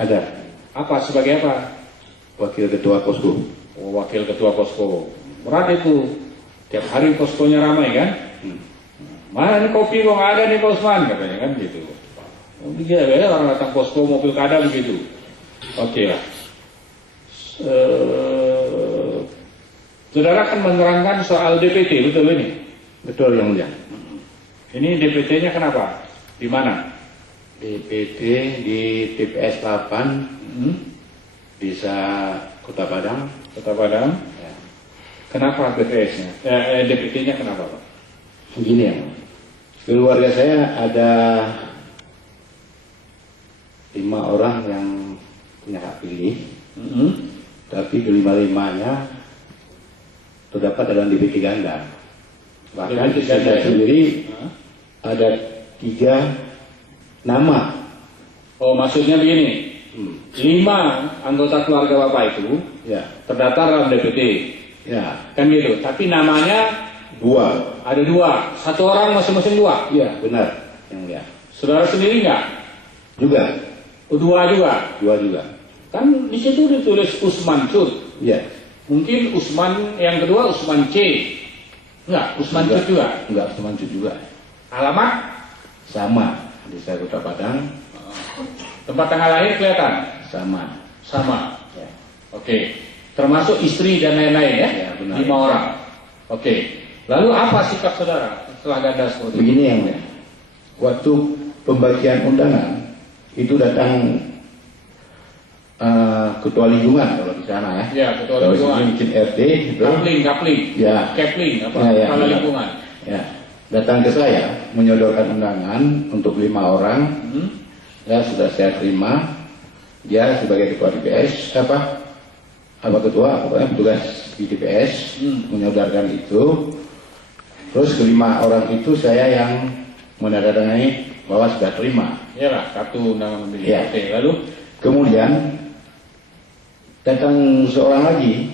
Ada. Apa, sebagai apa? Wakil ketua posko. Oh, wakil ketua posko. Berat itu. Tiap hari poskonya ramai kan? Mana nih kopi kok nggak ada nih Pak Usman, katanya kan gitu. Dia orang datang posko mau pilkada begitu. Oke lah. Saudara akan menerangkan soal DPT, betul ini? Betul yang mulia. Ini DPT-nya kenapa? Di mana? DPT di TPS 8 Desa Kota Padang. Kota Padang. Ya. Kenapa DPS-nya? DPT-nya kenapa, Pak? Begini ya, keluarga saya ada 5 orang yang punya hak pilih, tapi kelima-limanya terdapat dalam DPT ganda. Bahkan DPT ganda saya sendiri ada 3 nama. Oh, maksudnya begini, 5 anggota keluarga Bapak itu Ya, terdaftar dalam DPT, ya, kan gitu. Tapi namanya 2. ada 2, 1 orang masing-masing 2. Ya, benar yang mulia. Saudara sendiri nggak? Juga, Oh, 2 juga. 2 juga. Kan di situ ditulis Usman Cut. Ya, Mungkin Usman yang kedua Usman C. Enggak, Usman Cut juga. enggak cuma itu juga. Alamat, Sama, Desa Kota Padang, tempat tanggal lahir kelihatan sama. sama. Ya. Oke. Termasuk istri dan lain-lain ya? Ya, benar. 5 orang. Oke. Lalu apa sikap saudara setelah ganda seperti itu? Begini yang mulia. Waktu pembagian undangan itu datang ketua lingkungan kalau di sana ya. Ya, ketua Kalau lingkungan. sini mungkin RT gitu. Kapling, Ya. Kepling, apa? Ya, Kepala ya. lingkungan. Ya, datang ke saya menyodorkan undangan untuk 5 orang. Ya, sudah saya terima. Dia sebagai ketua DPS apa ketua pokoknya petugas di DPS menyodorkan itu. Terus kelima orang itu saya yang menandatangani bahwa sudah terima. Iyalah, kartu undangan memilih. Ya. Oke, lalu Kemudian datang seorang lagi,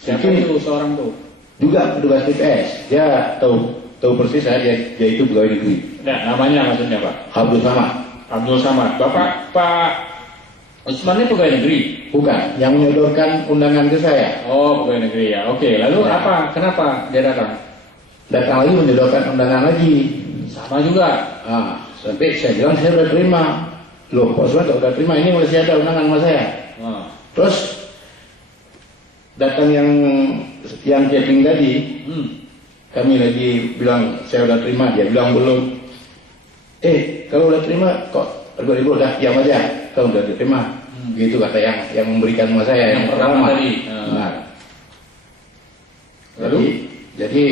siapa mungkin itu seorang tuh? juga petugas TPS. Dia tahu persis saya dia itu pegawai negeri. Nah, namanya maksudnya Pak? Abdul Samad. Abdul Samad. Bapak Pak Usman ini pegawai negeri? Bukan, yang menyodorkan undangan ke saya. Oh, pegawai negeri ya. Oke, lalu Ya. apa? Kenapa dia datang? Datang lagi menyodorkan undangan lagi. Sama juga. Sampai saya bilang saya udah terima. Loh, Pak Usman udah terima, ini masih ada undangan sama saya. Nah. Terus datang yang chatting tadi, kami lagi bilang saya udah terima, dia bilang belum. Kalau udah terima kok ribu udah diam aja, kalau udah diterima. Gitu kata yang memberikan sama saya Yang pertama tadi. Nah. Lalu? Jadi